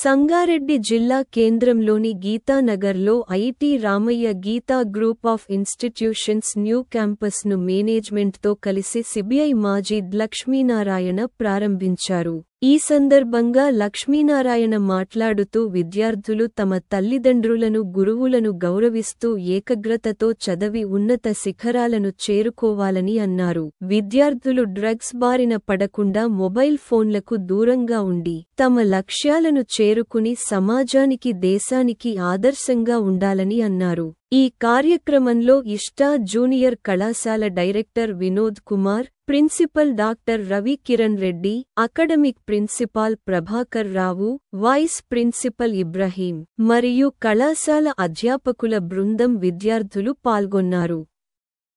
సంగారెడ్డి జిల్లా కేంద్రంలోని గీతానగర్లో IT Ramaiah Geetha group of institutions new క్యాంపస్ను మేనేజ్మెంట్తో కలిసి సిబిఐ మాజీ లక్ష్మీనారాయణ ప్రారంభించారు. ఈ సందర్భంగా లక్ష్మీనారాయణ మాట్లాడుతూ విద్యార్థులు తమ తల్లిదండ్రులను గురువులను గౌరవిస్తూ ఏకాగ్రతతో చదివి ఉన్నత శిఖరాలను చేరుకోవాలని అన్నారు. విద్యార్థులు డ్రగ్స్ బారిన పడకుండా మొబైల్ ఫోన్లకు దూరంగా ఉండి తమ లక్ష్యాలను చేరుకుని సమాజానికి దేశానికి ఆదర్శంగా ఉండాలని అన్నారు. ఈ కార్యక్రమంలో ఇష్టా జూనియర్ కళాశాల director Vinod Kumar, principal doctor Ravi Kiran Reddy, academic principal Prabhakar Rao, vice principal Ibrahim మరియు కళాశాల అధ్యాపకుల బృందం విద్యార్థులు పాల్గొన్నారు.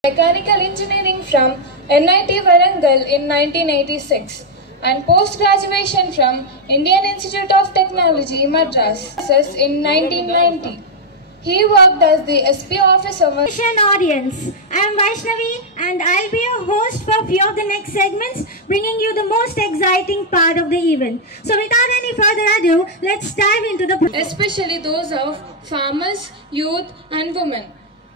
Mechanical engineering from NIT Warangal in 1986 and post-graduation from Indian Institute of Technology, Madras in 1990. He worked as the SP officer. Audience, I am Vaishnavi and I'll be your host for few of the next segments, bringing you the most exciting part of the event. So without any further ado, let's dive into the especially those of farmers, youth and women.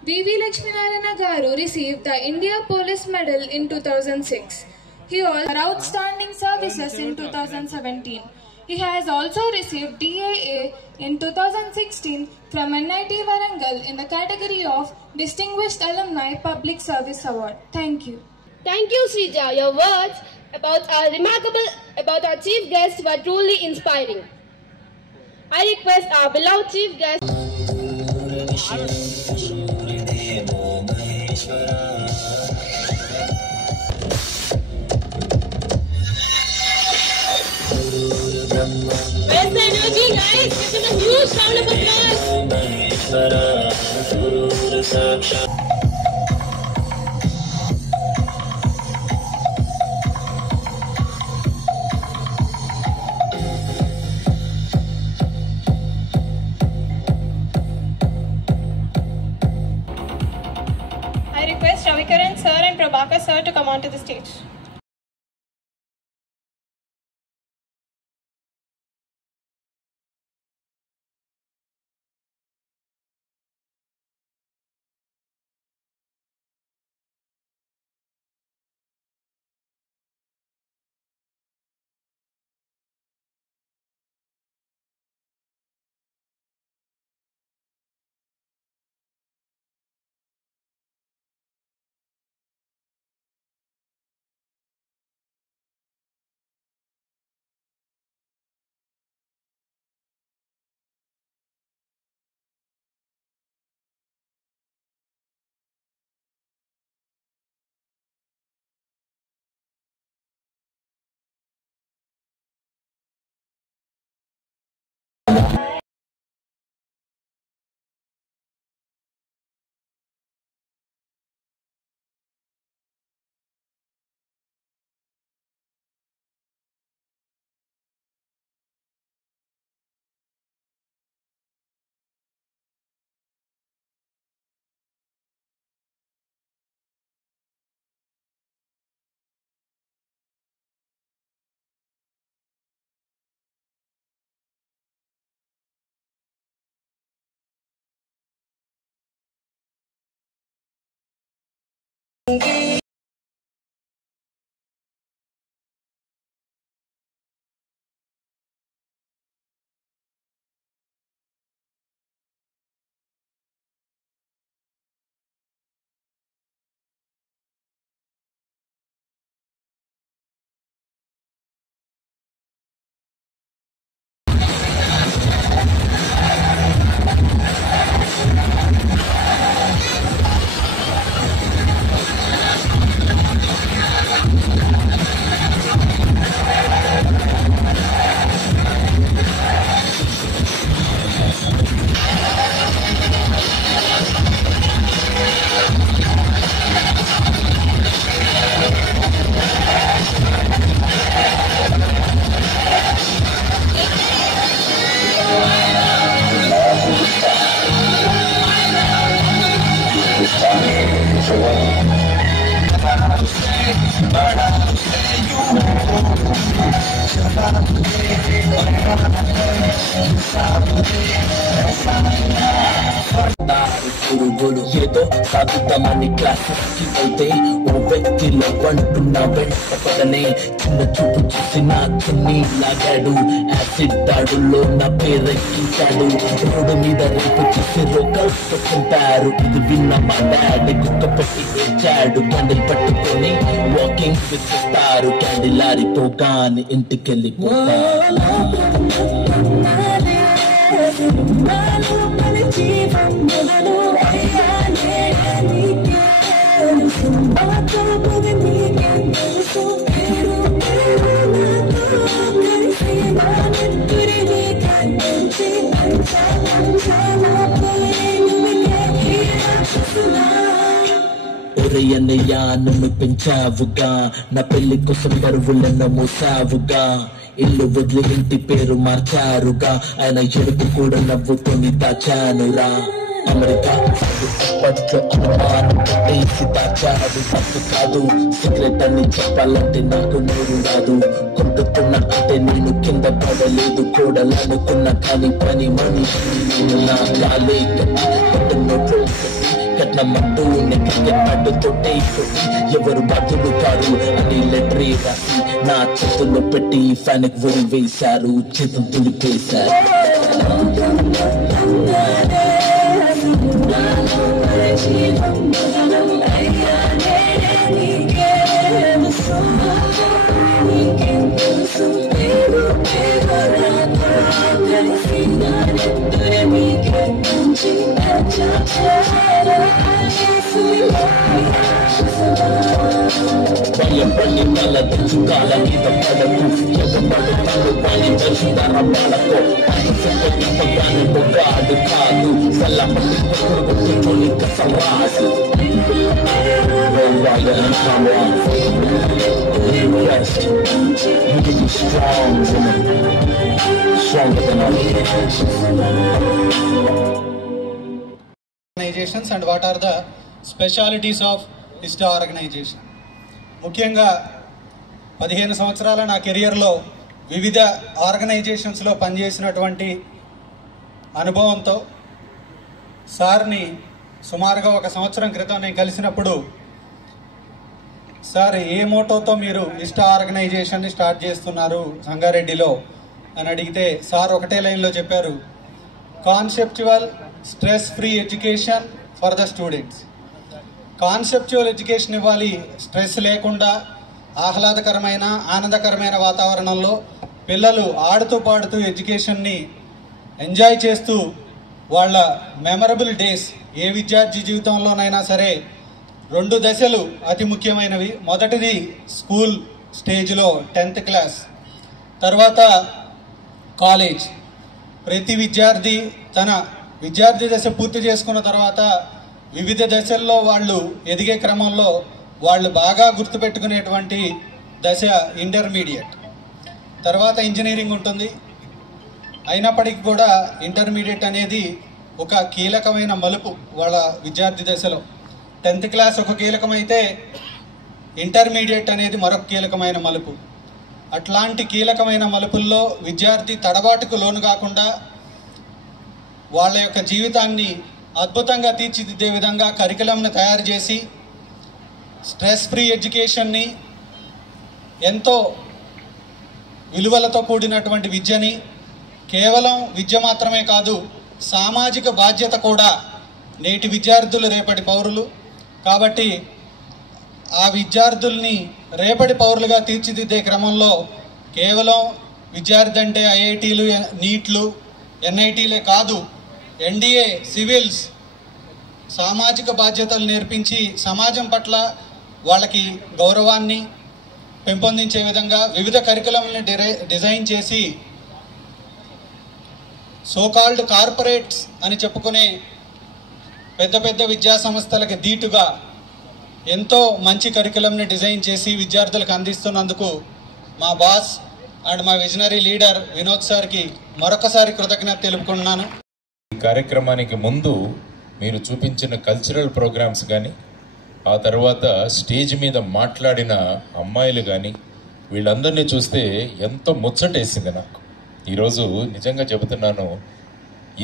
V.V. Lakshminarayana Garu received the India Police Medal in 2006. He also had outstanding services in 2017. He has also received DAA in 2016 from NIT Warangal in the category of Distinguished Alumni Public Service Award. Thank you. Thank you, Srija. Your words about our chief guest were truly inspiring. I request our beloved chief guest. Where's the energy, guys? Give them a huge round of applause. I request Ravi Kiran sir and Prabhakar sir to come onto the stage. సాగుతామని క్లాసుకి వెళ్తే ఓ వ్యక్తిలో అంటున్నా వెంటపడనే చిన్న చూపు చూసి నా చిన్ని లాగాడు acid దాడుల్లో నా పేరెక్కించాడు రోడ్డు మీద రేపు చూసి రోకల్తో చంపారు ఇది విన్న మా డాడీ కుక్క పెట్టి వేచాడు క్యాండిల్ పట్టుకొని వాకింగ్ చేస్తారు క్యాండిల్ ఆరిపోగానే ఇంటికెళ్ళిపోతారు ఒరేయన్నయ్యా నన్ను పెంచావుగా నా పెళ్లి కోసం బరువులను మోసావుగా ఇల్లు వదిలి ఇంటి పేరు మార్చారుగా ఆయన ఎరుపు కూడా నవ్వుకొని దాచానురా అమెరికా అప్పట్లో అనుమానం పెట్టేసి దాచాడు తప్పు కాదు సిగరెట్ అని చెప్పాలంటే నాకు నోరు రాదు కొంటుకున్నా అంటే నేను కింద పడలేదు కూడలనుకున్నా కానీ పని మనిషి నేను నా కాలే కట్టి నోట్లో కట్నమంటూ నెక్కెట్టు తోటే కొట్టి ఎవరు బాధ్యులు కాదు అని లెటరీ రాసి నా చేతుల్లో పెట్టి ఫ్యాన్కి ఉరి వేశారు చేతులు తులిపేశారు పల్లి నల్ల చుక్కాల మీద పడకు ఎవరు పని దర్శిదార బాలకు పొగాడు కాదు సల్లమట్టి కొట్టుకొని కసవాసు strong woman, stronger than all organizations and what are the specialities of ISTA organization. ముఖ్యంగా 15 సంవత్సరాల నా కెరియర్లో వివిధ ఆర్గనైజేషన్స్లో పనిచేసినటువంటి అనుభవంతో సార్ని సుమారుగా 1 సంవత్సరం క్రితం నేను కలిసినప్పుడు సార్ ఏ మోటోతో మీరు ISTA ఆర్గనైజేషన్ని స్టార్ట్ చేస్తున్నారు సంగారెడ్డిలో అని అడిగితే సార్ ఒకటే లైన్లో చెప్పారు, conceptual stress free education for the students. Conceptual education ఇవ్వాలి, స్ట్రెస్ లేకుండా ఆహ్లాదకరమైన ఆనందకరమైన వాతావరణంలో పిల్లలు ఆడుతూ పాడుతూ ఎడ్యుకేషన్ని ఎంజాయ్ చేస్తూ వాళ్ళ మెమరబుల్ డేస్ ఏ విద్యార్థి జీవితంలోనైనా సరే 2 దశలు అతి ముఖ్యమైనవి. మొదటిది స్కూల్ స్టేజ్లో 10th క్లాస్, తర్వాత కాలేజ్. ప్రతి విద్యార్థి తన విద్యార్థి దశ పూర్తి చేసుకున్న తర్వాత వివిధ దశల్లో వాళ్ళు ఎదిగే క్రమంలో వాళ్ళు బాగా గుర్తుపెట్టుకునేటువంటి దశ ఇంటర్మీడియట్. తర్వాత ఇంజనీరింగ్ ఉంటుంది. అయినప్పటికీ కూడా ఇంటర్మీడియట్ అనేది ఒక కీలకమైన మలుపు వాళ్ళ విద్యార్థి దశలో. 10th క్లాస్ ఒక కీలకమైతే ఇంటర్మీడియట్ అనేది మరొక కీలకమైన మలుపు. అట్లాంటి కీలకమైన మలుపుల్లో విద్యార్థి తడబాటుకు లోను కాకుండా వాళ్ళ యొక్క జీవితాన్ని అద్భుతంగా తీర్చిదిద్దే విధంగా కరికులంను తయారు చేసి స్ట్రెస్ ఫ్రీ ఎడ్యుకేషన్ని, ఎంతో విలువలతో కూడినటువంటి విద్యని, కేవలం విద్య మాత్రమే కాదు సామాజిక బాధ్యత కూడా. నేటి విద్యార్థులు రేపటి పౌరులు కాబట్టి ఆ విద్యార్థుల్ని రేపటి పౌరులుగా తీర్చిదిద్దే క్రమంలో కేవలం విద్యార్థి అంటే ఐఐటీలు, నీట్లు, ఎన్ఐటీలే కాదు, ఎన్డీఏ, సివిల్స్, సామాజిక బాధ్యతలు నేర్పించి సమాజం పట్ల వాళ్ళకి గౌరవాన్ని పెంపొందించే విధంగా వివిధ కరికులంని డిజైన్ చేసి సోకాల్డ్ కార్పొరేట్స్ అని చెప్పుకునే పెద్ద పెద్ద విద్యా సంస్థలకు దీటుగా ఎంతో మంచి కరికులంని డిజైన్ చేసి విద్యార్థులకు అందిస్తున్నందుకు మా బాస్ అండ్ మా విజనరీ లీడర్ వినోద్ సార్కి మరొకసారి కృతజ్ఞత తెలుపుకుంటున్నాను. ఈ కార్యక్రమానికి ముందు మీరు చూపించిన కల్చరల్ ప్రోగ్రామ్స్ కానీ, ఆ తర్వాత స్టేజ్ మీద మాట్లాడిన అమ్మాయిలు కానీ, వీళ్ళందరినీ చూస్తే ఎంతో ముచ్చటేసింది నాకు. ఈరోజు నిజంగా చెబుతున్నాను,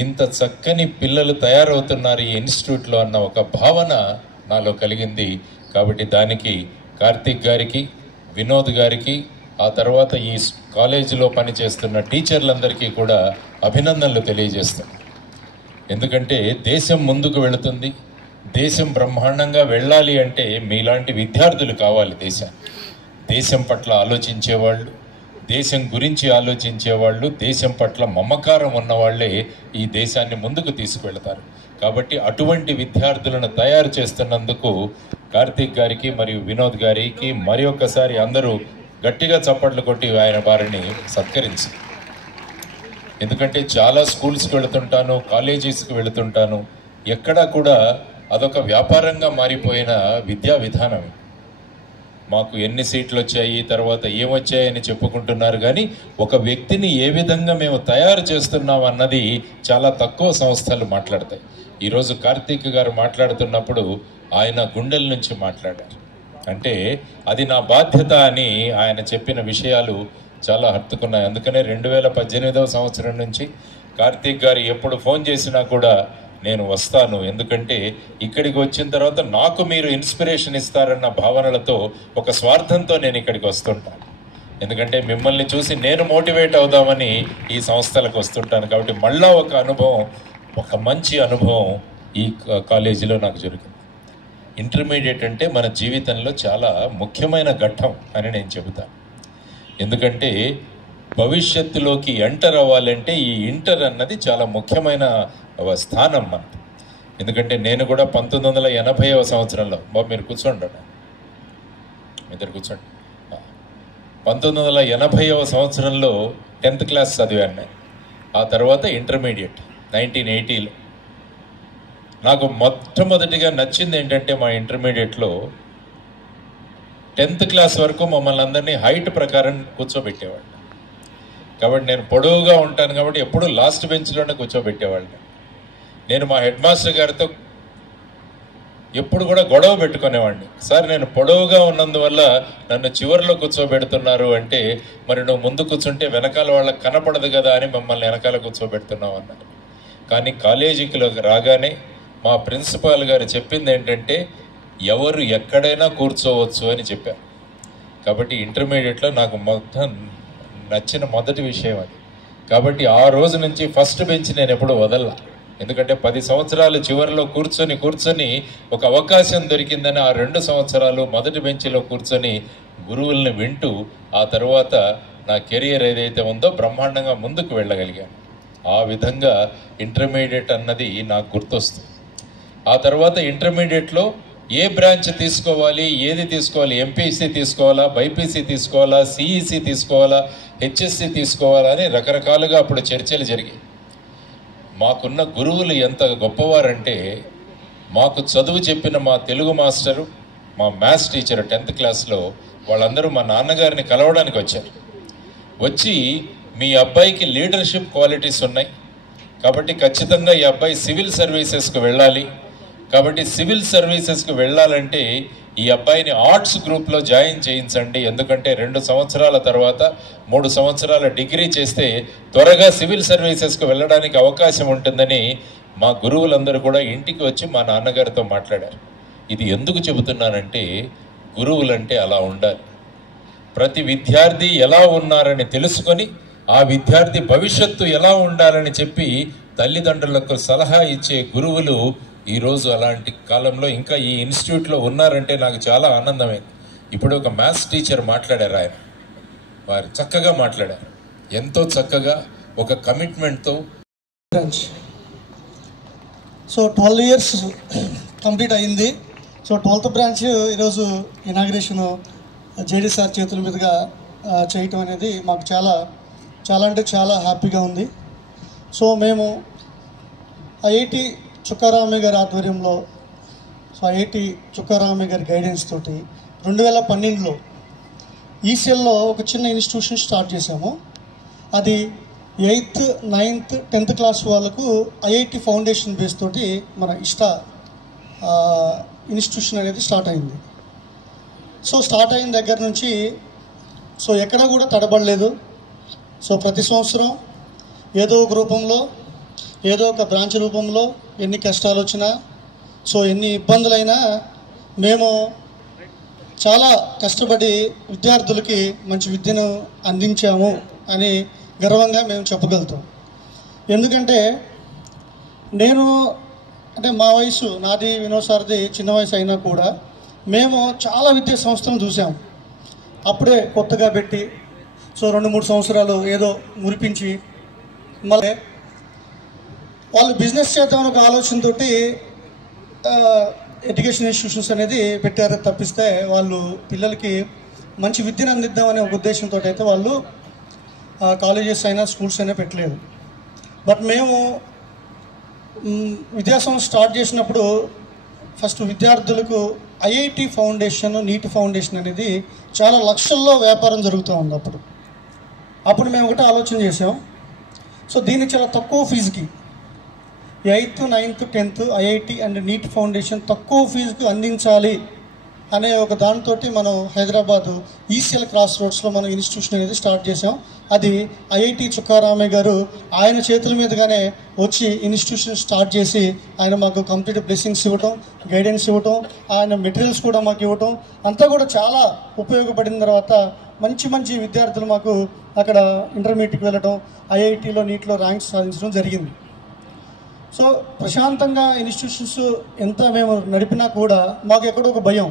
ఇంత చక్కని పిల్లలు తయారవుతున్నారు ఈ ఇన్స్టిట్యూట్లో అన్న ఒక భావన నాలో కలిగింది. కాబట్టి దానికి కార్తీక్ గారికి, వినోద్ గారికి, ఆ తర్వాత ఈ కాలేజీలో పనిచేస్తున్న టీచర్లందరికీ కూడా అభినందనలు తెలియజేస్తాను. ఎందుకంటే దేశం ముందుకు వెళుతుంది, దేశం బ్రహ్మాండంగా వెళ్ళాలి అంటే మీలాంటి విద్యార్థులు కావాలి. దేశం పట్ల ఆలోచించేవాళ్ళు, దేశం గురించి ఆలోచించేవాళ్ళు, దేశం పట్ల మమకారం ఉన్నవాళ్లే ఈ దేశాన్ని ముందుకు తీసుకువెళతారు. కాబట్టి అటువంటి విద్యార్థులను తయారు చేస్తున్నందుకు కార్తీక్ గారికి మరియు వినోద్ గారికి మరి ఒక్కసారి అందరూ గట్టిగా చప్పట్లు కొట్టి ఆయన వారిని సత్కరించి. ఎందుకంటే చాలా స్కూల్స్కి వెళుతుంటాను, కాలేజెస్కి వెళుతుంటాను, ఎక్కడా కూడా అదొక వ్యాపారంగా మారిపోయిన విద్యా విధానం. మాకు ఎన్ని సీట్లు వచ్చాయి, తర్వాత ఏమొచ్చాయని చెప్పుకుంటున్నారు, కానీ ఒక వ్యక్తిని ఏ విధంగా మేము తయారు చేస్తున్నాం అన్నది చాలా తక్కువ సంస్థలు మాట్లాడతాయి. ఈరోజు కార్తీక్ గారు మాట్లాడుతున్నప్పుడు ఆయన గుండెల నుంచి మాట్లాడారు. అంటే అది నా బాధ్యత అని ఆయన చెప్పిన విషయాలు చాలా హత్తుకున్నాయి. అందుకనే 2018వ సంవత్సరం నుంచి కార్తీక్ గారు ఎప్పుడు ఫోన్ చేసినా కూడా నేను వస్తాను, ఎందుకంటే ఇక్కడికి వచ్చిన తర్వాత నాకు మీరు ఇన్స్పిరేషన్ ఇస్తారన్న భావనలతో, ఒక స్వార్థంతో నేను ఇక్కడికి వస్తుంటాను. ఎందుకంటే మిమ్మల్ని చూసి నేను మోటివేట్ అవుదామని ఈ సంస్థలకు వస్తుంటాను. కాబట్టి మళ్ళా ఒక అనుభవం, ఒక మంచి అనుభవం ఈ కాలేజీలో నాకు జరిగింది. ఇంటర్మీడియట్ అంటే మన జీవితంలో చాలా ముఖ్యమైన ఘట్టం అని నేను చెబుతాను. ఎందుకంటే భవిష్యత్తులోకి ఎంటర్ అవ్వాలంటే ఈ ఇంటర్ అన్నది చాలా ముఖ్యమైన స్థానం మనది. ఎందుకంటే నేను కూడా 1980వ సంవత్సరంలో, బాబు మీరు కూర్చోండి, ఇద్దరు కూర్చోండి, 1980వ సంవత్సరంలో 10th క్లాస్ చదివాను నేను. ఆ తర్వాత ఇంటర్మీడియట్ 1980లో. నాకు మొట్టమొదటిగా నచ్చింది ఏంటంటే మా ఇంటర్మీడియట్లో 10th క్లాస్ వరకు మమ్మల్ని అందరినీ హైట్ ప్రకారం కూర్చోబెట్టేవాళ్ళు. కాబట్టి నేను పొడవుగా ఉంటాను కాబట్టి ఎప్పుడు లాస్ట్ బెంచ్లోనే కూర్చోబెట్టేవాళ్ళు. నేను మా హెడ్ మాస్టర్ గారితో ఎప్పుడు కూడా గొడవ పెట్టుకునేవాడిని. సార్ నేను పొడవుగా ఉన్నందువల్ల నన్ను చివరిలో కూర్చోబెడుతున్నారు అంటే, మరి నువ్వు ముందు కూర్చుంటే వెనకాల వాళ్ళకి కనపడదు కదా అని మమ్మల్ని వెనకాల కూర్చోబెడుతున్నావు అన్నారు. కానీ కాలేజీకి రాగానే మా ప్రిన్సిపాల్ గారు చెప్పింది ఏంటంటే, ఎవరు ఎక్కడైనా కూర్చోవచ్చు అని చెప్పారు. కాబట్టి ఇంటర్మీడియట్లో నాకు నచ్చిన మొదటి విషయం అది. కాబట్టి ఆ రోజు నుంచి ఫస్ట్ బెంచ్ నేను ఎప్పుడు వదల్లా. ఎందుకంటే 10 సంవత్సరాలు చివరిలో కూర్చొని ఒక అవకాశం దొరికిందని ఆ 2 సంవత్సరాలు మొదటి బెంచ్లో కూర్చొని గురువుల్ని వింటూ ఆ తర్వాత నా కెరియర్ ఏదైతే ఉందో బ్రహ్మాండంగా ముందుకు వెళ్ళగలిగాను. ఆ విధంగా ఇంటర్మీడియట్ అన్నది నాకు గుర్తొస్తుంది. ఆ తర్వాత ఇంటర్మీడియట్లో ఏ బ్రాంచ్ తీసుకోవాలి, ఏది తీసుకోవాలి, ఎంపీసీ తీసుకోవాలా, బైపీసీ తీసుకోవాలా, సిఈసీ తీసుకోవాలా, హెచ్ఎస్సి తీసుకోవాలా అని రకరకాలుగా అప్పుడు చర్చలు జరిగాయి. మాకున్న గురువులు ఎంత గొప్పవారంటే, మాకు చదువు చెప్పిన మా తెలుగు మాస్టరు, మా మ్యాథ్స్ టీచర్ 10th క్లాస్లో వాళ్ళందరూ మా నాన్నగారిని కలవడానికి వచ్చారు. వచ్చి మీ అబ్బాయికి లీడర్షిప్ క్వాలిటీస్ ఉన్నాయి కాబట్టి ఖచ్చితంగా ఈ అబ్బాయి సివిల్ సర్వీసెస్కి వెళ్ళాలి, కాబట్టి సివిల్ సర్వీసెస్కి వెళ్ళాలంటే ఈ అబ్బాయిని ఆర్ట్స్ గ్రూప్లో జాయిన్ చేయించండి, ఎందుకంటే 2 సంవత్సరాల తర్వాత 3 సంవత్సరాల డిగ్రీ చేస్తే త్వరగా సివిల్ సర్వీసెస్కి వెళ్ళడానికి అవకాశం ఉంటుందని మా గురువులందరూ కూడా ఇంటికి వచ్చి మా నాన్నగారితో మాట్లాడారు. ఇది ఎందుకు చెబుతున్నానంటే, గురువులంటే అలా ఉండాలి. ప్రతి విద్యార్థి ఎలా ఉన్నారని తెలుసుకొని ఆ విద్యార్థి భవిష్యత్తు ఎలా ఉండాలని చెప్పి తల్లిదండ్రులకు సలహా ఇచ్చే గురువులు ఈరోజు అలాంటి కాలంలో ఇంకా ఈ ఇన్స్టిట్యూట్లో ఉన్నారంటే నాకు చాలా ఆనందమైంది. ఇప్పుడు ఒక మ్యాథ్స్ టీచర్ మాట్లాడారు, ఆయన వారు చక్కగా మాట్లాడారు, ఎంతో చక్కగా ఒక కమిట్మెంట్తో. సో 12 years కంప్లీట్ అయింది. సో 12th బ్రాంచ్ ఈరోజు ఇనాగ్రేషన్ జేడీ సార్ చేతుల మీదుగా చేయటం అనేది మాకు చాలా అంటే చాలా హ్యాపీగా ఉంది. సో మేము ఐఐటి చుక్కారామయ్య గారి ఆధ్వర్యంలో, సో ఐఐటి చుక్కారామయ్య గారి గైడెన్స్ తోటి 2012లో ఈసీఎల్లో ఒక చిన్న ఇన్స్టిట్యూషన్ స్టార్ట్ చేసాము. అది 8th, 9th, 10th క్లాస్ వాళ్ళకు ఐఐటి ఫౌండేషన్ బేస్ తోటి మన ఇన్స్టిట్యూషన్ అనేది స్టార్ట్ అయింది. సో స్టార్ట్ అయిన దగ్గర నుంచి సో ఎక్కడా కూడా తడబడలేదు. సో ప్రతి సంవత్సరం ఏదో ఒక రూపంలో ఏదో ఒక బ్రాంచ్ రూపంలో ఎన్ని కష్టాలు వచ్చినా, సో ఎన్ని ఇబ్బందులైనా మేము చాలా కష్టపడి విద్యార్థులకి మంచి విద్యను అందించాము అని గర్వంగా మేము చెప్పగలుగుతాం. ఎందుకంటే మా వయసు, నాది వినోద్ సార్ది చిన్న వయసు అయినా కూడా మేము చాలా విద్యా సంస్థలను చూసాం. అప్పుడే కొత్తగా పెట్టి సో 2-3 సంవత్సరాలు ఏదో మురిపించి మళ్ళీ వాళ్ళు బిజినెస్ చేద్దామని ఒక ఆలోచనతో ఎడ్యుకేషన్ ఇన్స్టిట్యూషన్స్ అనేది పెట్టారు తప్పిస్తే వాళ్ళు పిల్లలకి మంచి విద్యను అందిద్దామనే ఒక ఉద్దేశంతో అయితే వాళ్ళు కాలేజెస్ అయినా స్కూల్స్ అయినా పెట్టలేదు. బట్ మేము విద్యాసంస్థ స్టార్ట్ చేసినప్పుడు ఫస్ట్ విద్యార్థులకు ఐఐటి ఫౌండేషన్, నీట్ ఫౌండేషన్ అనేది చాలా లక్షల్లో వ్యాపారం జరుగుతూ ఉంది. అప్పుడు మేము ఒకటే ఆలోచన చేసాం, సో దీన్ని చాలా తక్కువ ఫీజుకి 8th, 9th, 10th IIT and neat foundation తక్కువ ఫీజుకి అందించాలి అనే ఒక దానితో మనం హైదరాబాద్ ఈసీఎల్ క్రాస్ రోడ్స్లో మనం ఇన్స్టిట్యూషన్ అనేది స్టార్ట్ చేసాం. అది ఐఐటి చుక్కారామయ్య గారు ఆయన చేతుల మీదుగానే వచ్చి ఇన్స్టిట్యూషన్ స్టార్ట్ చేసి ఆయన మాకు కంప్లీట్ బ్లెస్సింగ్స్ ఇవ్వటం, గైడెన్స్ ఇవ్వటం, ఆయన మెటీరియల్స్ కూడా మాకు ఇవ్వటం అంతా కూడా చాలా ఉపయోగపడిన తర్వాత మంచి మంచి విద్యార్థులు మాకు అక్కడ ఇంటర్మీడియట్కి వెళ్ళటం, ఐఐటిలో నీట్లో ర్యాంక్స్ సాధించడం జరిగింది. సో ప్రశాంతంగా ఇన్స్టిట్యూషన్స్ ఎంత మేము నడిపినా కూడా మాకు ఎక్కడో ఒక భయం.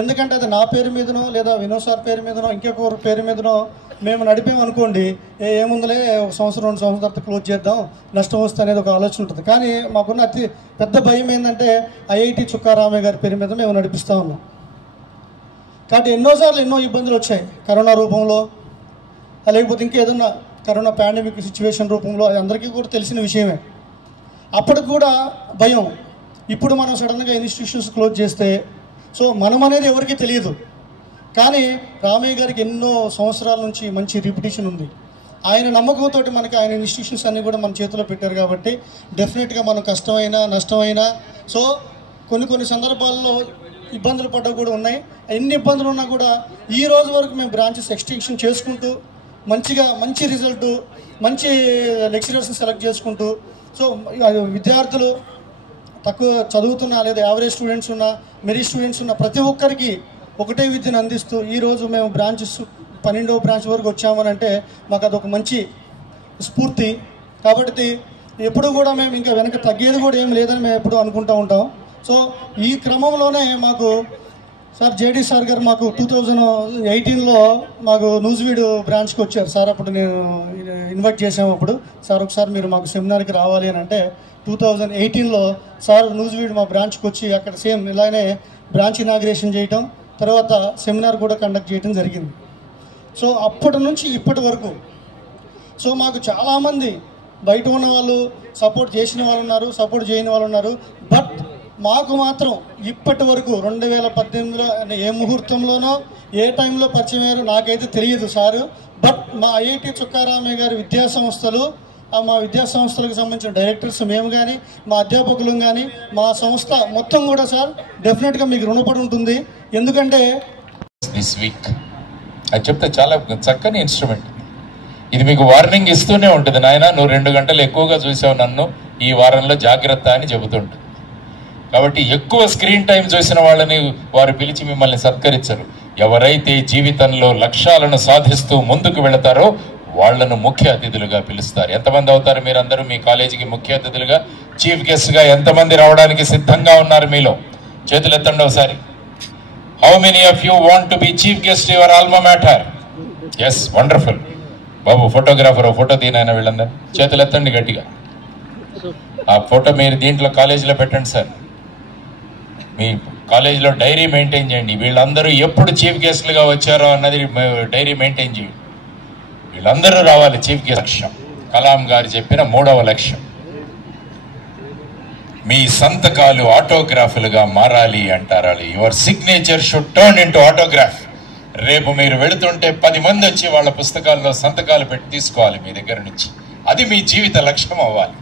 ఎందుకంటే అది నా పేరు మీదనో లేదా వినోద్ సార్ పేరు మీదనో ఇంకొకరి పేరు మీదనో మేము నడిపామనుకోండి, ఏముందులే 1-2 సంవత్సరాల తర్వాత క్లోజ్ చేద్దాం, నష్టం వస్తే అనేది ఒక ఆలోచన ఉంటుంది. కానీ మాకున్న అతి పెద్ద భయం ఏంటంటే ఐఐటి చుక్కారామయ్య గారి పేరు మీద మేము నడిపిస్తూ ఉన్నాం. కాబట్టి ఎన్నోసార్లు ఎన్నో ఇబ్బందులు వచ్చాయి, కరోనా రూపంలో లేకపోతే ఇంకేదన్నా కరోనా పాండమిక్ సిచ్యువేషన్ రూపంలో, అది అందరికీ కూడా తెలిసిన విషయమే. అప్పటికి కూడా భయం. ఇప్పుడు మనం సడన్గా ఇన్స్టిట్యూషన్స్ క్లోజ్ చేస్తే సో మనం అనేది ఎవరికీ తెలియదు. కానీ రామయ్య గారికి ఎన్నో సంవత్సరాల నుంచి మంచి రిప్యుటేషన్ ఉంది. ఆయన నమ్మకంతో మనకి ఆయన ఇన్స్టిట్యూషన్స్ అన్నీ కూడా మన చేతిలో పెట్టారు కాబట్టి డెఫినెట్గా మనం కష్టమైనా నష్టమైనా సో కొన్ని సందర్భాల్లో ఇబ్బందులు పడ్డా కూడా ఉన్నాయి. ఎన్ని ఇబ్బందులు ఉన్నా కూడా ఈ రోజు వరకు మేము బ్రాంచెస్ ఎక్స్టెన్షన్ చేసుకుంటూ మంచి రిజల్ట్, మంచి లెక్చరర్స్ని సెలెక్ట్ చేసుకుంటూ సో విద్యార్థులు తక్కువ చదువుతున్నా లేదా యావరేజ్ స్టూడెంట్స్ ఉన్నా, మెరిట్ స్టూడెంట్స్ ఉన్న ప్రతి ఒక్కరికి ఒకటే విద్యను అందిస్తూ ఈరోజు మేము బ్రాంచెస్ 12వ బ్రాంచ్ వరకు వచ్చామని అంటే మాకు అదొక మంచి స్ఫూర్తి. కాబట్టి ఎప్పుడు కూడా మేము ఇంకా వెనక తగ్గేది కూడా ఏం లేదని మేము ఎప్పుడు అనుకుంటూ ఉంటాం. సో ఈ క్రమంలోనే మాకు సార్ జేడీ సార్ గారు మాకు 2018లో మాకు నూజివీడు బ్రాంచ్కి వచ్చారు సార్. అప్పుడు నేను ఇన్వైట్ చేసాము. అప్పుడు సార్ ఒకసారి మీరు మాకు సెమినార్కి రావాలి అని అంటే 2018లో సార్ నూజివీడు మా బ్రాంచ్కి వచ్చి అక్కడ సేమ్ ఇలానే బ్రాంచ్ ఇనాగ్రేషన్ చేయటం, తర్వాత సెమినార్ కూడా కండక్ట్ చేయడం జరిగింది. సో అప్పటి నుంచి ఇప్పటి వరకు సో మాకు చాలామంది బయట ఉన్న వాళ్ళు సపోర్ట్ చేసిన వాళ్ళు ఉన్నారు, సపోర్ట్ చేయని వాళ్ళు ఉన్నారు. బట్ మాకు మాత్రం ఇప్పటి వరకు 2018లో ఏ ముహూర్తంలోనో ఏ టైంలో పరిచయం అయ్యారో నాకైతే తెలియదు సారు. బట్ మా ఐఐటి చుక్కారామయ్య గారి విద్యాసంస్థలు, మా విద్యాసంస్థలకు సంబంధించిన డైరెక్టర్స్ మేము కానీ, మా అధ్యాపకులు కానీ, మా సంస్థ మొత్తం కూడా సార్ డెఫినెట్గా మీకు రుణపడి ఉంటుంది. ఎందుకంటే దిస్ వీక్ అది చెప్తే చాలా చక్కని ఇన్స్ట్రుమెంట్. ఇది మీకు వార్నింగ్ ఇస్తూనే ఉంటుంది, నాయన నువ్వు 2 గంటలు ఎక్కువగా చూసావు నన్ను, ఈ వారంలో జాగ్రత్త అని చెబుతుంటుంది. కాబట్టి ఎక్కువ స్క్రీన్ టైం చూసిన వాళ్ళని వారు పిలిచి మిమ్మల్ని సత్కరించరు. ఎవరైతే జీవితంలో లక్ష్యాలను సాధిస్తూ ముందుకు వెళతారో వాళ్లను ముఖ్య అతిథులుగా పిలుస్తారు. ఎంతమంది అవుతారు మీరందరూ మీ కాలేజీకి ముఖ్య అతిథులుగా, చీఫ్ గెస్ట్గా ఎంతమంది రావడానికి సిద్ధంగా ఉన్నారు? మీలో చేతులు ఎత్తండి ఒకసారి. How many of you want to be chief guest your alma mater? Yes, wonderful. బాబు ఫోటోగ్రాఫర్ ఫోటో తీనైనా వీళ్ళందరూ చేతులు ఎత్తండి గట్టిగా. ఆ ఫోటో మీరు దీంట్లో కాలేజీలో పెట్టండి సార్. మీ కాలేజీలో డైరీ మెయింటైన్ చేయండి. వీళ్ళందరూ ఎప్పుడు చీఫ్ గెస్ట్లుగా వచ్చారో అన్నది డైరీ మెయింటైన్ చేయండి. వీళ్ళందరూ రావాలి చీఫ్ గెస్ట్. లక్ష్యం కలాం గారు చెప్పిన 3వ లక్ష్యం మీ సంతకాలు ఆటోగ్రాఫ్లుగా మారాలి అంటారు. Your signature should turn into autograph. రేపు మీరు వెళుతుంటే 10 మంది వచ్చి వాళ్ళ పుస్తకాల్లో సంతకాలు పెట్టి తీసుకోవాలి మీ దగ్గర నుంచి. అది మీ జీవిత లక్ష్యం అవ్వాలి.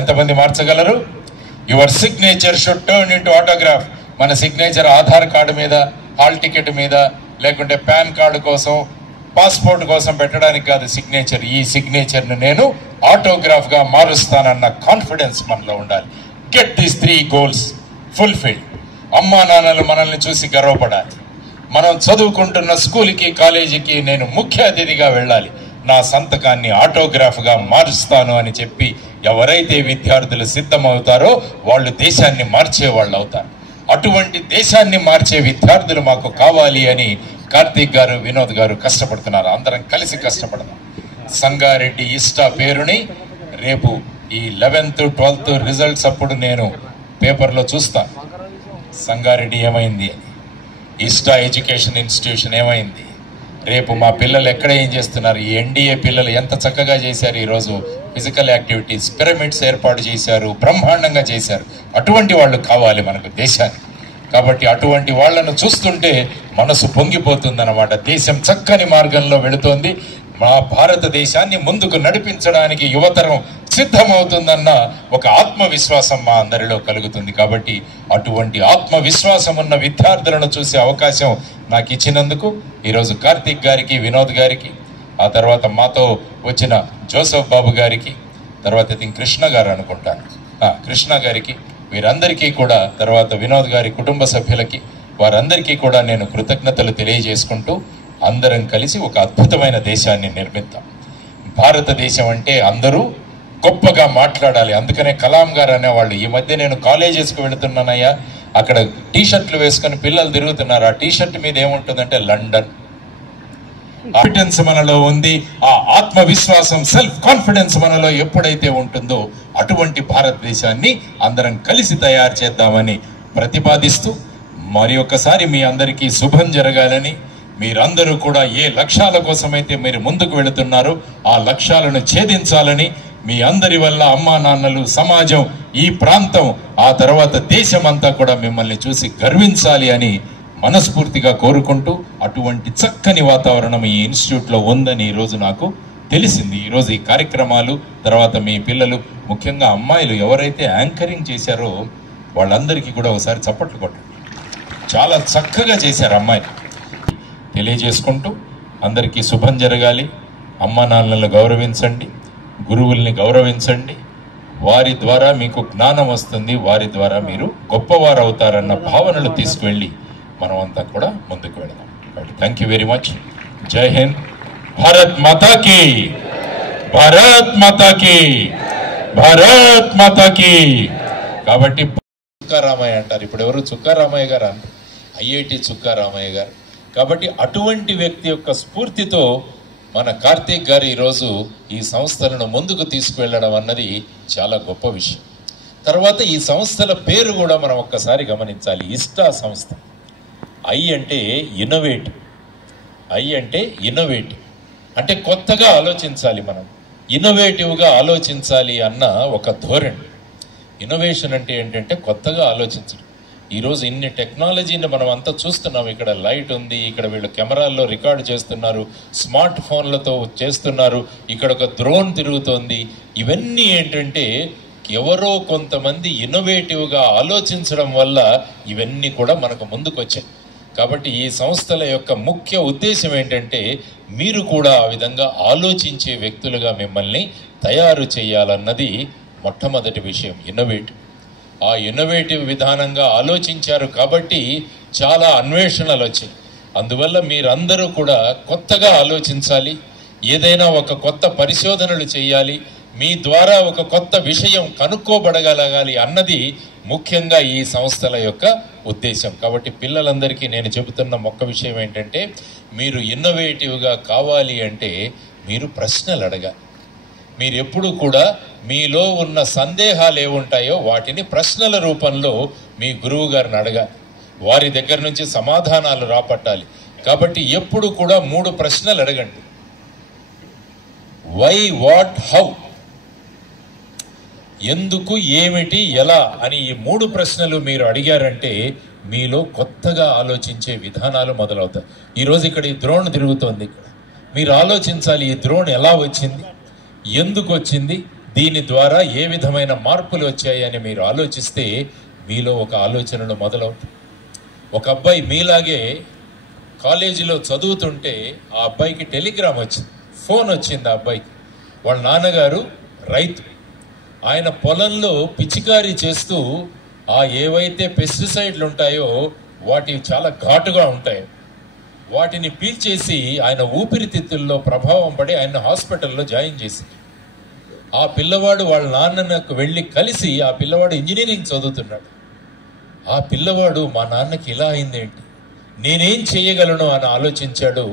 ఎంతమంది మార్చగలరు? Your signature should turn into autograph. మన సిగ్నేచర్ ఆధార్ కార్డు మీద, హాల్ టికెట్ మీద, లేకుంటే పాన్ కార్డు కోసం, పాస్పోర్ట్ కోసం పెట్టడానికి కాదు సిగ్నేచర్. ఈ సిగ్నేచర్ను నేను ఆటోగ్రాఫ్గా మారుస్తానన్న కాన్ఫిడెన్స్ మనలో ఉండాలి. Get these 3 goals fulfilled. అమ్మా నాన్నలు మనల్ని చూసి గర్వపడాలి. మనం చదువుకుంటున్న స్కూల్కి కాలేజీకి నేను ముఖ్య అతిథిగా వెళ్ళాలి, నా సంతకాన్ని ఆటోగ్రాఫ్గా మారుస్తాను అని చెప్పి ఎవరైతే విద్యార్థులు సిద్ధమవుతారో వాళ్ళు దేశాన్ని మార్చే వాళ్ళు అవుతారు. అటువంటి దేశాన్ని మార్చే విద్యార్థులు మాకు కావాలి అని కార్తీక్ గారు, వినోద్ గారు కష్టపడుతున్నారు. అందరం కలిసి కష్టపడదాం. సంగారెడ్డి ఇష్టా పేరుని రేపు ఈ 11th 12th రిజల్ట్స్ అప్పుడు నేను పేపర్లో చూస్తాను. సంగారెడ్డి ఏమైంది అని, ఇష్టా ఎడ్యుకేషన్ ఇన్స్టిట్యూషన్ ఏమైంది, రేపు మా పిల్లలు ఎక్కడ ఏం చేస్తున్నారు, ఈ ఎన్డీఏ పిల్లలు ఎంత చక్కగా చేశారు. ఈరోజు ఫిజికల్ యాక్టివిటీస్, పిరమిడ్స్ ఏర్పాటు చేశారు, బ్రహ్మాండంగా చేశారు. అటువంటి వాళ్ళు కావాలి మనకు దేశానికి. కాబట్టి అటువంటి వాళ్లను చూస్తుంటే మనసు పొంగిపోతుందన్నమాట. దేశం చక్కని మార్గంలో వెళుతోంది. మా భారతదేశాన్ని ముందుకు నడిపించడానికి యువతరం సిద్ధమవుతుందన్న ఒక ఆత్మవిశ్వాసం మా అందరిలో కలుగుతుంది. కాబట్టి అటువంటి ఆత్మవిశ్వాసం ఉన్న విద్యార్థులను చూసే అవకాశం నాకు ఇచ్చినందుకు ఈరోజు కార్తీక్ గారికి, వినోద్ గారికి, ఆ తర్వాత మాతో వచ్చిన జోసఫ్ బాబు గారికి, తర్వాత కృష్ణ గారు అనుకుంటాను, కృష్ణ గారికి, వీరందరికీ కూడా, తర్వాత వినోద్ గారి కుటుంబ సభ్యులకి, వారందరికీ కూడా నేను కృతజ్ఞతలు తెలియజేసుకుంటూ అందరం కలిసి ఒక అద్భుతమైన దేశాన్ని నిర్మిద్దాం. భారతదేశం అంటే అందరూ గొప్పగా మాట్లాడాలి. అందుకనే కలాం గారు అనేవాళ్ళు. ఈ మధ్య నేను కాలేజెస్కి వెళుతున్నానయ్యా, అక్కడ టీషర్ట్లు వేసుకొని పిల్లలు తిరుగుతున్నారు. ఆ టీషర్ట్ మీద ఏముంటుందంటే లండన్. కాన్ఫిడెన్స్ మనలో ఉంది. ఆ ఆత్మవిశ్వాసం, సెల్ఫ్ కాన్ఫిడెన్స్ మనలో ఎప్పుడైతే ఉంటుందో అటువంటి భారతదేశాన్ని అందరం కలిసి తయారు చేద్దామని ప్రతిపాదిస్తూ మరి ఒక్కసారి మీ అందరికీ శుభం జరగాలని, మీరందరూ కూడా ఏ లక్ష్యాల కోసమైతే మీరు ముందుకు వెళుతున్నారో ఆ లక్ష్యాలను ఛేదించాలని, మీ అందరి వల్ల అమ్మా నాన్నలు, సమాజం, ఈ ప్రాంతం, ఆ తర్వాత దేశం అంతా కూడా మిమ్మల్ని చూసి గర్వించాలి అని మనస్ఫూర్తిగా కోరుకుంటూ, అటువంటి చక్కని వాతావరణం ఈ ఇన్స్టిట్యూట్లో ఉందని ఈరోజు నాకు తెలిసింది. ఈరోజు ఈ కార్యక్రమాలు, తర్వాత మీ పిల్లలు, ముఖ్యంగా అమ్మాయిలు ఎవరైతే యాంకరింగ్ చేశారో వాళ్ళందరికీ కూడా ఒకసారి చప్పట్లు కొట్టండి. చాలా చక్కగా చేశారు అమ్మాయిలు. తెలియజేసుకుంటూ అందరికీ శుభం జరగాలి. అమ్మా నాన్నలను గౌరవించండి, గురువుల్ని గౌరవించండి. వారి ద్వారా మీకు జ్ఞానం వస్తుంది, వారి ద్వారా మీరు గొప్పవారు అవుతారన్న భావనలు తీసుకువెళ్ళి మనం అంతా కూడా ముందుకు వెళదాం. కాబట్టి థ్యాంక్ యూ వెరీ మచ్. జై హింద్. భారత్ మాతాకి, భారత్ మాతాకి, భారత్ మాతాకి. కాబట్టి చుక్కారామయ్య అంటారు. ఇప్పుడు ఎవరు చుక్కారామయ్య గారు అంటారు, ఐఐటి చుక్కారామయ్య గారు. కాబట్టి అటువంటి వ్యక్తి యొక్క స్ఫూర్తితో మన కార్తీక్ గారు ఈరోజు ఈ సంస్థలను ముందుకు తీసుకువెళ్ళడం అన్నది చాలా గొప్ప విషయం. తర్వాత ఈ సంస్థల పేరు కూడా మనం ఒక్కసారి గమనించాలి. ఇష్టా సంస్థ. ఐ అంటే ఇన్నోవేటివ్. ఐ అంటే ఇన్నోవేటివ్ అంటే కొత్తగా ఆలోచించాలి. మనం ఇన్నోవేటివ్గా ఆలోచించాలి అన్న ఒక ధోరణి. ఇన్నోవేషన్ అంటే ఏంటంటే కొత్తగా ఆలోచించడం. ఈరోజు ఇన్ని టెక్నాలజీని మనం అంతా చూస్తున్నాం. ఇక్కడ లైట్ ఉంది, ఇక్కడ వీళ్ళు కెమెరాల్లో రికార్డు చేస్తున్నారు, స్మార్ట్ ఫోన్లతో చేస్తున్నారు, ఇక్కడ ఒక డ్రోన్ తిరుగుతోంది. ఇవన్నీ ఏంటంటే ఎవరో కొంతమంది ఇన్నోవేటివ్గా ఆలోచించడం వల్ల ఇవన్నీ కూడా మనకు ముందుకు వచ్చాయి. కాబట్టి ఈ సంస్థల యొక్క ముఖ్య ఉద్దేశం ఏంటంటే మీరు కూడా ఆ విధంగా ఆలోచించే వ్యక్తులుగా మిమ్మల్ని తయారు చేయాలన్నది మొట్టమొదటి విషయం. ఇన్నోవేటివ్. ఆ ఇన్నోవేటివ్ విధానంగా ఆలోచించారు కాబట్టి చాలా అన్వేషణలు వచ్చాయి. అందువల్ల మీరందరూ కూడా కొత్తగా ఆలోచించాలి, ఏదైనా ఒక కొత్త పరిశోధనలు చేయాలి, మీ ద్వారా ఒక కొత్త విషయం కనుక్కోబడగలగాలి అన్నది ముఖ్యంగా ఈ సంస్థల యొక్క ఉద్దేశం. కాబట్టి పిల్లలందరికీ నేను చెబుతున్న ఒక్క విషయం ఏంటంటే మీరు ఇన్నోవేటివ్గా కావాలి అంటే మీరు ప్రశ్నలు అడగాలి. మీరు ఎప్పుడు కూడా మీలో ఉన్న సందేహాలు ఏముంటాయో వాటిని ప్రశ్నల రూపంలో మీ గురువు గారిని అడగాలి, వారి దగ్గర నుంచి సమాధానాలు రాపట్టాలి. కాబట్టి ఎప్పుడు కూడా 3 ప్రశ్నలు అడగండి. Why, what, how. ఎందుకు, ఏమిటి, ఎలా అని ఈ 3 ప్రశ్నలు మీరు అడిగారంటే మీలో కొత్తగా ఆలోచించే విధానాలు మొదలవుతాయి. ఈరోజు ఇక్కడ ఈ డ్రోన్ తిరుగుతోంది. ఇక్కడ మీరు ఆలోచించాలి, ఈ డ్రోన్ ఎలా వచ్చింది, ఎందుకు వచ్చింది, దీని ద్వారా ఏ విధమైన మార్పులు వచ్చాయి అని మీరు ఆలోచిస్తే మీలో ఒక ఆలోచనలు మొదలవుతాయి. ఒక అబ్బాయి మీలాగే కాలేజీలో చదువుతుంటే ఆ అబ్బాయికి టెలిగ్రామ్ వచ్చింది, ఫోన్ వచ్చింది. ఆ అబ్బాయికి వాళ్ళ నాన్నగారు రైతు. ఆయన పొలంలో పిచికారీ చేస్తూ ఏవైతే పెస్టిసైడ్లు ఉంటాయో వాటి చాలా ఘాటుగా ఉంటాయి, వాటిని పీల్చేసి ఆయన ఊపిరితిత్తుల్లో ప్రభావం పడి ఆయన హాస్పిటల్లో జాయిన్ చేసింది. ఆ పిల్లవాడు వాళ్ళ నాన్నకు వెళ్ళి కలిసి, ఆ పిల్లవాడు ఇంజనీరింగ్ చదువుతున్నాడు. ఆ పిల్లవాడు మా నాన్నకి ఇలా అయిందేంటి, నేనేం చేయగలను అని ఆలోచించాడు.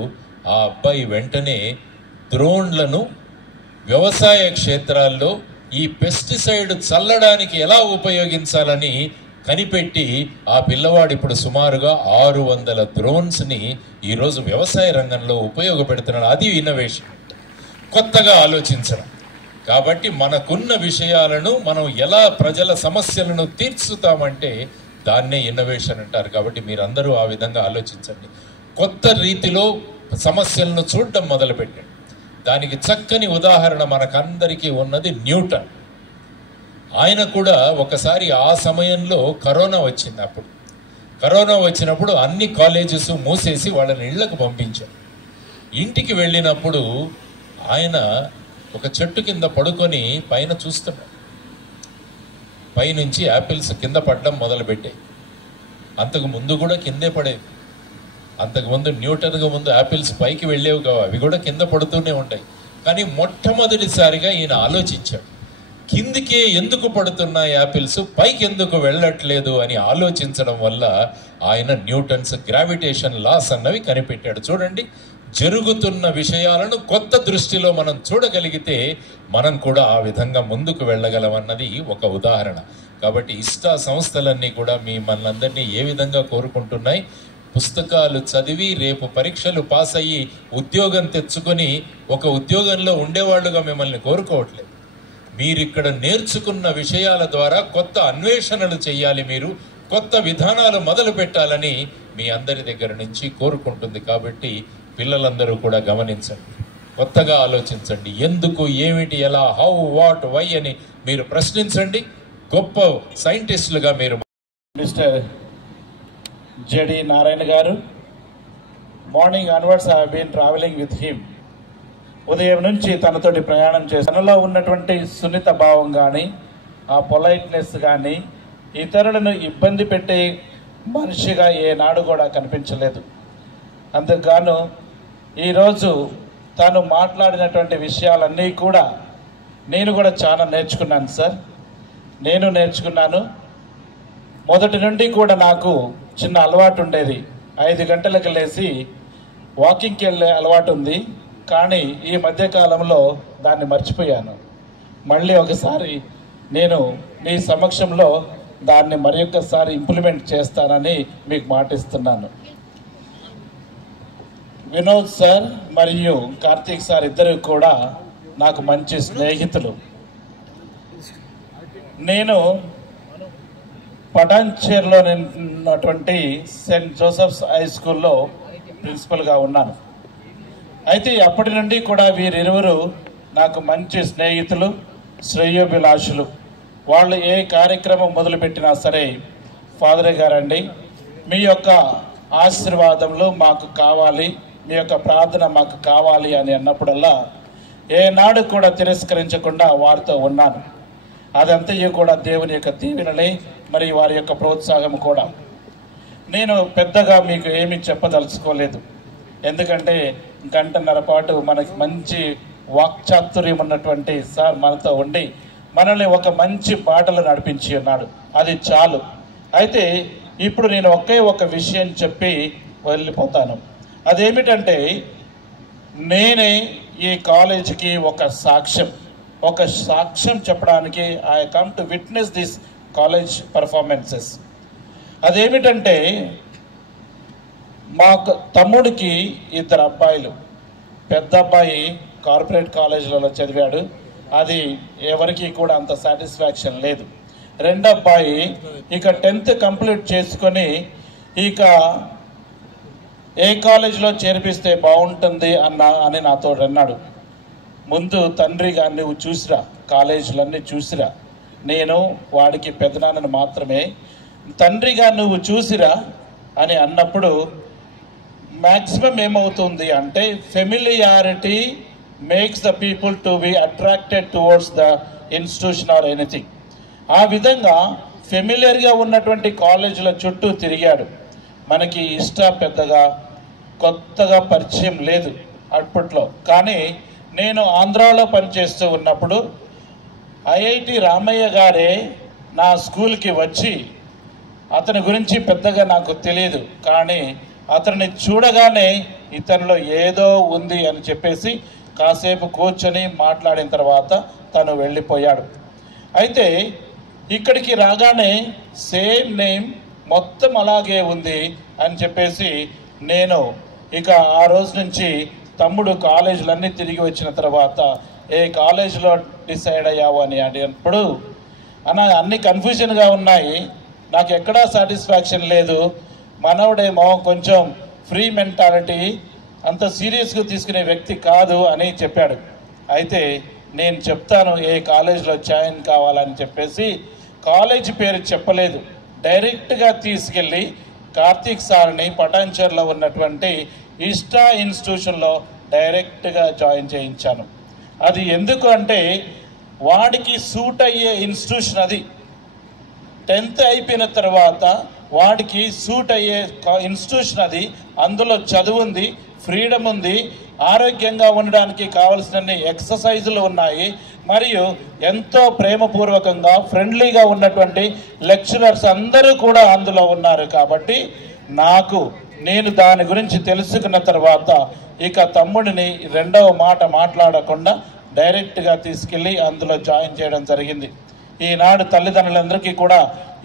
ఆ అబ్బాయి వెంటనే డ్రోన్లను వ్యవసాయ క్షేత్రాల్లో ఈ పెస్టిసైడ్ చల్లడానికి ఎలా ఉపయోగించాలని కనిపెట్టి ఆ పిల్లవాడు ఇప్పుడు సుమారుగా 600 డ్రోన్స్ని ఈరోజు వ్యవసాయ రంగంలో ఉపయోగపెడుతున్నాడు. అది ఇన్నోవేషన్, కొత్తగా ఆలోచించడం. కాబట్టి మనకున్న విషయాలను మనం ఎలా ప్రజల సమస్యలను తీర్చుతామంటే దాన్నే ఇన్నోవేషన్ అంటారు. కాబట్టి మీరందరూ ఆ విధంగా ఆలోచించండి, కొత్త రీతిలో సమస్యలను చూడడం మొదలుపెట్టండి. దానికి చక్కని ఉదాహరణ మనకందరికీ ఉన్నది న్యూటన్. ఆయన కూడా ఒకసారి ఆ సమయంలో కరోనా వచ్చింది. అప్పుడు కరోనా వచ్చినప్పుడు అన్ని కాలేజెస్ మూసేసి వాళ్ళని ఇళ్లకు పంపించారు. ఇంటికి వెళ్ళినప్పుడు ఆయన ఒక చెట్టు కింద పడుకొని పైన చూస్తున్నాడు. పైనుంచి యాపిల్స్ కింద పడడం మొదలుపెట్టాయి. అంతకు ముందు కూడా కిందే పడేవి. అంతకుముందు న్యూటన్గా ముందు యాపిల్స్ పైకి వెళ్ళేవి కావు, అవి కూడా కింద పడుతూనే ఉంటాయి. కానీ మొట్టమొదటిసారిగా ఈయన ఆలోచించాడు, కిందికే ఎందుకు పడుతున్నాయి యాపిల్స్, పైకి ఎందుకు వెళ్ళట్లేదు అని ఆలోచించడం వల్ల ఆయన న్యూటన్స్ గ్రావిటేషన్ లాస్ అన్నవి కనిపెట్టాడు. చూడండి, జరుగుతున్న విషయాలను కొత్త దృష్టిలో మనం చూడగలిగితే మనం కూడా ఆ విధంగా ముందుకు వెళ్ళగలమన్నది ఒక ఉదాహరణ. కాబట్టి ఇష్టా సంస్థలన్నీ కూడా మిమ్మల్ని అందరినీ ఏ విధంగా కోరుకుంటున్నాయి, పుస్తకాలు చదివి రేపు పరీక్షలు పాస్ అయ్యి ఉద్యోగం తెచ్చుకొని ఒక ఉద్యోగంలో ఉండేవాళ్ళుగా మిమ్మల్ని కోరుకోవట్లేదు. మీరు ఇక్కడ నేర్చుకున్న విషయాల ద్వారా కొత్త అన్వేషణలు చేయాలి, మీరు కొత్త విధానాలు మొదలు పెట్టాలని మీ అందరి దగ్గర నుంచి కోరుకుంటుంది. కాబట్టి పిల్లలందరూ కూడా గమనించండి, కొత్తగా ఆలోచించండి, ఎందుకు, ఏమిటి, ఎలా, హౌ, వాట్, వై అని మీరు ప్రశ్నించండి. గొప్ప సైంటిస్టులుగా మీరు. Mister JD Narayana garu, morning onwards I have been travelling with him. ఉదయం నుంచి తనతోటి ప్రయాణం చేసి తనలో ఉన్నటువంటి సున్నిత భావం కానీ, ఆ పొలైట్నెస్ కానీ, ఇతరులను ఇబ్బంది పెట్టే మనిషిగా ఏనాడు కూడా కనిపించలేదు. అందుకు ఈరోజు తాను మాట్లాడినటువంటి విషయాలన్నీ కూడా నేను కూడా చాలా నేర్చుకున్నాను సార్. నేను నేర్చుకున్నాను. మొదటి నుండి కూడా నాకు చిన్న అలవాటు ఉండేది, 5 గంటలకు లేచి వాకింగ్కి వెళ్ళే అలవాటు ఉంది. కానీ ఈ మధ్యకాలంలో దాన్ని మర్చిపోయాను. మళ్ళీ ఒకసారి నేను మీ సమక్షంలో దాన్ని మరి ఒక్కసారి ఇంప్లిమెంట్ చేస్తానని మీకు మాటిస్తున్నాను. వినోద్ సార్ మరియు కార్తీక్ సార్ ఇద్దరు కూడా నాకు మంచి స్నేహితులు. నేను పటాన్చేరులో ఉన్నటువంటి సెయింట్ జోసెఫ్స్ హై స్కూల్లో ప్రిన్సిపల్గా ఉన్నాను. అయితే అప్పటి నుండి కూడా వీరిరువురు నాకు మంచి స్నేహితులు, శ్రేయోభిలాషులు. వాళ్ళు ఏ కార్యక్రమం మొదలుపెట్టినా సరే, ఫాదర్ గారండి మీ యొక్క ఆశీర్వాదములు మాకు కావాలి, మీ యొక్క ప్రార్థన మాకు కావాలి అని అన్నప్పుడల్లా ఏనాడు కూడా తిరస్కరించకుండా వారితో ఉన్నాను. అదంతయు కూడా దేవుని యొక్క దీవెనలే, మరి వారి యొక్క ప్రోత్సాహం కూడా. నేను పెద్దగా మీకు ఏమీ చెప్పదలుచుకోలేదు, ఎందుకంటే 1.5 గంట పాటు మనకి మంచి వాక్చాతుర్యం ఉన్నటువంటి సార్ మనతో ఉండి మనల్ని ఒక మంచి బాటలో నడిపించి ఉన్నాడు, అది చాలు. అయితే ఇప్పుడు నేను ఒకే ఒక విషయం చెప్పి వెళ్ళిపోతాను. అదేమిటంటే, నేనే ఈ కాలేజీకి ఒక సాక్ష్యం చెప్పడానికి I come to witness this college performances. అదేమిటంటే, మా తమ్ముడికి 2 అబ్బాయిలు. పెద్ద అబ్బాయి కార్పొరేట్ కాలేజీలలో చదివాడు, అది ఎవరికి కూడా అంత సాటిస్ఫాక్షన్ లేదు. 2వ అబ్బాయి ఇక 10th కంప్లీట్ చేసుకొని ఇక ఏ కాలేజీలో చేర్పిస్తే బాగుంటుంది అని నాతో అన్నాడు. ముందు తండ్రి గారు నువ్వు చూసిరా, కాలేజీలన్నీ చూసిరా. నేను వాడికి పెద్దనాన్నను మాత్రమే, తండ్రిగా నువ్వు చూసిరా అని అన్నప్పుడు మ్యాక్సిమం ఏమవుతుంది అంటే, familiarity makes the people to be attracted towards the institution or anything. ఆ విధంగా ఫెమిలియర్గా ఉన్నటువంటి కాలేజీల చుట్టూ తిరిగాడు. మనకి పెద్దగా కొత్తగా పరిచయం లేదు అప్పట్లో. కానీ నేను ఆంధ్రాలో పనిచేస్తూ ఉన్నప్పుడు ఐఐటి రామయ్య గారే నా స్కూల్కి వచ్చి, అతని గురించి పెద్దగా నాకు తెలియదు, కానీ అతన్ని చూడగానే ఇతనిలో ఏదో ఉంది అని చెప్పేసి కాసేపు కూర్చొని మాట్లాడిన తర్వాత తను వెళ్ళిపోయాడు. అయితే ఇక్కడికి రాగానే సేమ్ నేమ్ మొత్తం అలాగే ఉంది అని చెప్పేసి నేను ఇక ఆ రోజు నుంచి తమ్ముడు కాలేజీలన్నీ తిరిగి వచ్చిన తర్వాత ఏ కాలేజీలో డిసైడ్ అయ్యావు అని అడిగినప్పుడు అన్ని కన్ఫ్యూజన్గా ఉన్నాయి, నాకు ఎక్కడా సాటిస్ఫాక్షన్ లేదు, మనవడేమో కొంచెం ఫ్రీ మెంటాలిటీ, అంత సీరియస్గా తీసుకునే వ్యక్తి కాదు అని చెప్పాడు. అయితే నేను చెప్తాను ఏ కాలేజీలో జాయిన్ కావాలని చెప్పేసి కాలేజీ పేరు చెప్పలేదు, డైరెక్ట్గా తీసుకెళ్ళి కార్తీక్ సార్ని పటాన్చెరులో ఉన్నటువంటి ఇష్టా ఇన్స్టిట్యూషన్లో డైరెక్ట్గా జాయిన్ చేయించాను. అది ఎందుకు అంటే వాడికి సూట్ అయ్యే ఇన్స్టిట్యూషన్ అది. 10th అయిపోయిన తర్వాత వాడికి సూట్ అయ్యే ఇన్స్టిట్యూషన్ అది. అందులో చదువు ఉంది, ఫ్రీడమ్ ఉంది, ఆరోగ్యంగా ఉండడానికి కావలసిన ఎక్సర్సైజులు ఉన్నాయి, మరియు ఎంతో ప్రేమపూర్వకంగా ఫ్రెండ్లీగా ఉన్నటువంటి లెక్చరర్స్ అందరూ కూడా అందులో ఉన్నారు. కాబట్టి నేను దాని గురించి తెలుసుకున్న తర్వాత ఇక తమ్ముడిని రెండవ మాట మాట్లాడకుండా డైరెక్ట్గా తీసుకెళ్ళి అందులో జాయిన్ చేయడం జరిగింది. ఈనాడు తల్లిదండ్రులందరికీ కూడా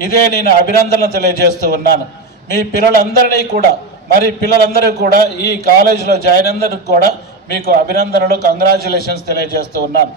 ఇదే నేను అభినందనలు తెలియజేస్తూ ఉన్నాను. మీ పిల్లలందరినీ కూడా, మరి పిల్లలందరూ కూడా ఈ కాలేజీలో జాయిన్ అందరికి కూడా మీకు అభినందనలు, కంగ్రాచులేషన్స్ తెలియజేస్తూ ఉన్నాను.